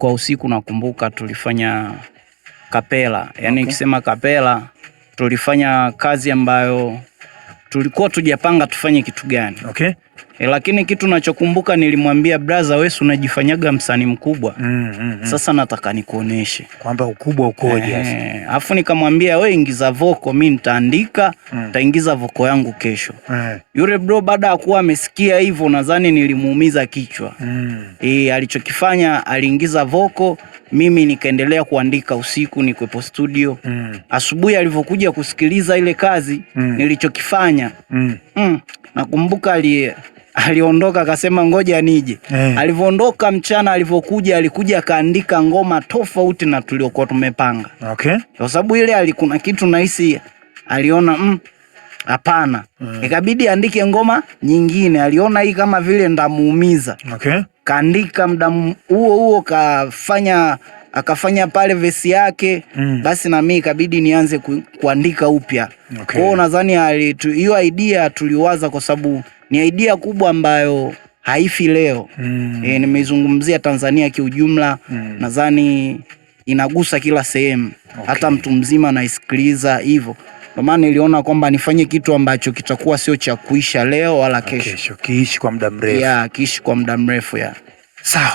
kwa usiku nakumbuka tulifanya kapela. Yani nikisema kapela tulifanya kazi ambayo tulikuwa tujapanga tufanye kitu gani. Lakini kitu nachokumbuka nilimwambia brother, wewe unajifanyaga msanii mkubwa. Sasa nataka nikuoneshe kwamba ukubwa ukoje. Alafu nikamwambia wewe ingiza voko, mimi nitaandika, nitaingiza voko yangu kesho. Yule bro baada ya kuwa amesikia hivyo nadhani nilimuumiza kichwa. Alichokifanya aliingiza voko, mimi nikaendelea kuandika usiku nikwepo studio. Asubuhi alivyokuja kusikiliza ile kazi nilichokifanya, nakumbuka aliondoka akasema ngoja nije. Alivyoondoka mchana alivyokuja alikuja akaandika ngoma tofauti na tuliokuwa tumepanga. Kwa sababu ile kuna kitu nahisi aliona hapana. Ikabidi andike ngoma nyingine. Aliona hii kama vile ndamuumiza. Kaandika muda huo akafanya pale vesi yake. Basi na mimi ikabidi nianze kuandika upya. Kwa hiyo nadhani hiyo idea tuliwaza kwa sababu ni idea kubwa ambayo haifi leo. Nimeizungumzia Tanzania kiujumla. Nadhani inagusa kila sehemu. Hata mtu mzima anaisikiliza hivyo. Kwa maana niliona kwamba nifanye kitu ambacho kitakuwa sio cha kuisha leo wala kesho. Kiishi kwa muda mrefu. Kiishi kwa muda mrefu. Sawa.